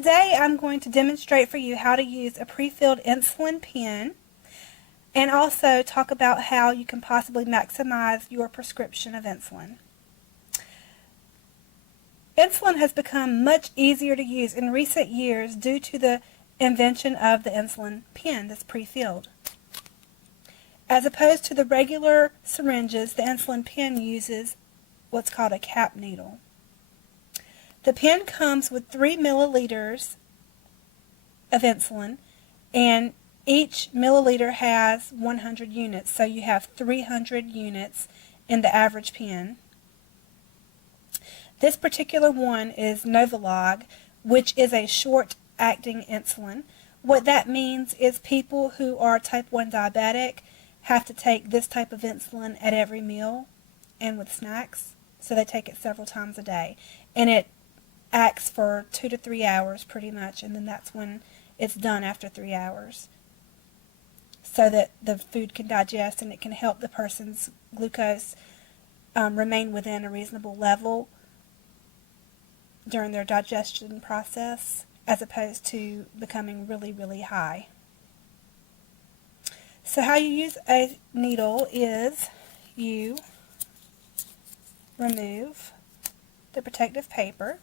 Today I'm going to demonstrate for you how to use a pre-filled insulin pen and also talk about how you can possibly maximize your prescription of insulin. Insulin has become much easier to use in recent years due to the invention of the insulin pen that's pre-filled. As opposed to the regular syringes, the insulin pen uses what's called a cap needle. The pen comes with 3 milliliters of insulin, and each milliliter has 100 units, so you have 300 units in the average pen. This particular one is Novolog, which is a short-acting insulin. What that means is people who are type 1 diabetic have to take this type of insulin at every meal and with snacks, so they take it several times a day. And it acts for 2 to 3 hours pretty much, and then that's when it's done after 3 hours, so that the food can digest and it can help the person's glucose remain within a reasonable level during their digestion process, as opposed to becoming really, really high. So how you use a needle is you remove the protective paper,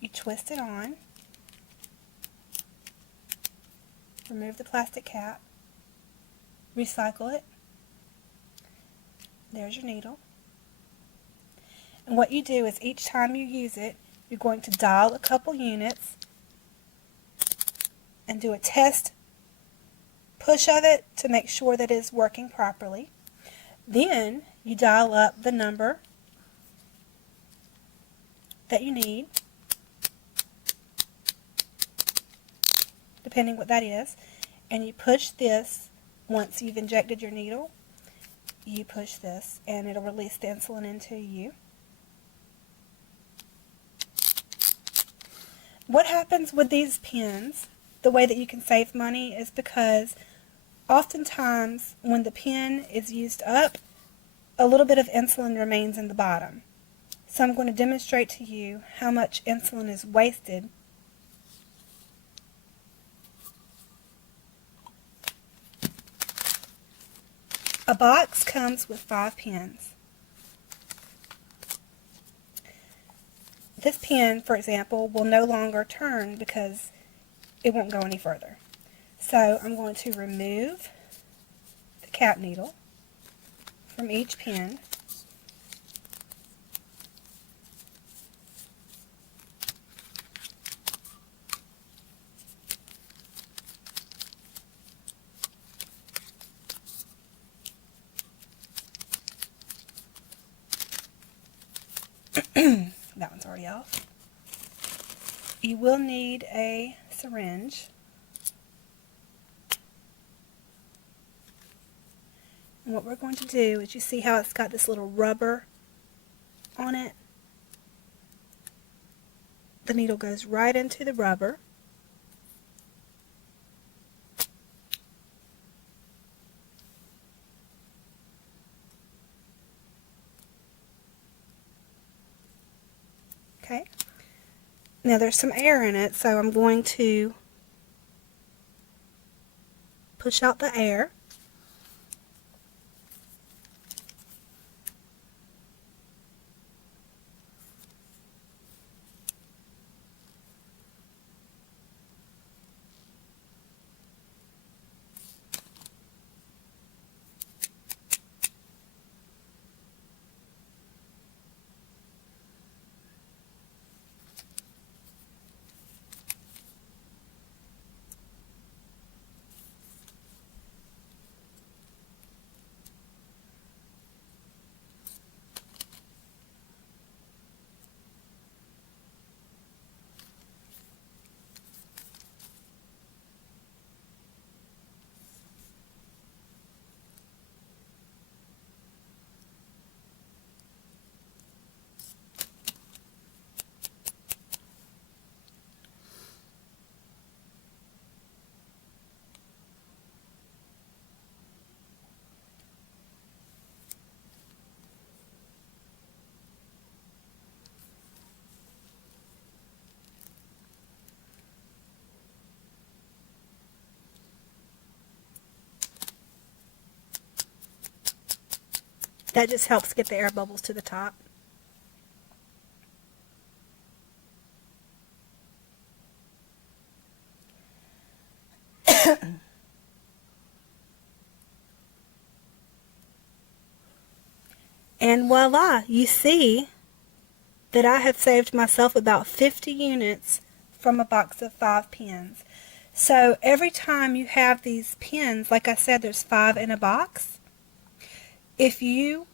you twist it on, remove the plastic cap, recycle it. There's your needle. And what you do is each time you use it, you're going to dial a couple units and do a test push of it to make sure that it is working properly. Then you dial up the number that you need, depending what that is, and you push this. Once you've injected your needle, you push this and it'll release the insulin into you. What happens with these pens, the way that you can save money, is because oftentimes when the pen is used up, a little bit of insulin remains in the bottom. So I'm going to demonstrate to you how much insulin is wasted . A box comes with 5 pens. This pen, for example, will no longer turn because it won't go any further. So I'm going to remove the cap needle from each pen. That one's already off. You will need a syringe. And what we're going to do is, you see how it's got this little rubber on it? The needle goes right into the rubber. Okay. Now there's some air in it, so I'm going to push out the air. That just helps get the air bubbles to the top. And voila, you see that I have saved myself about 50 units from a box of 5 pens. So every time you have these pens, like I said, there's 5 in a box. If you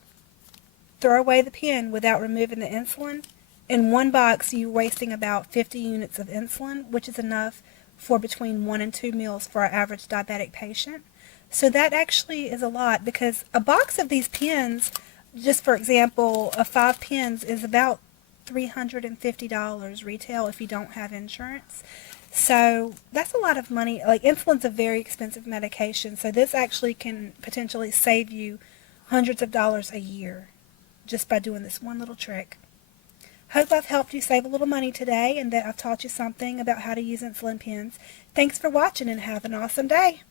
throw away the pen without removing the insulin, in one box you're wasting about 50 units of insulin, which is enough for between 1 and 2 meals for our average diabetic patient. So that actually is a lot, because a box of these pens, just for example, of 5 pens is about $350 retail if you don't have insurance. So that's a lot of money. Like, insulin's a very expensive medication, so this actually can potentially save you hundreds of dollars a year just by doing this one little trick. Hope I've helped you save a little money today and that I've taught you something about how to use insulin pens. Thanks for watching and have an awesome day.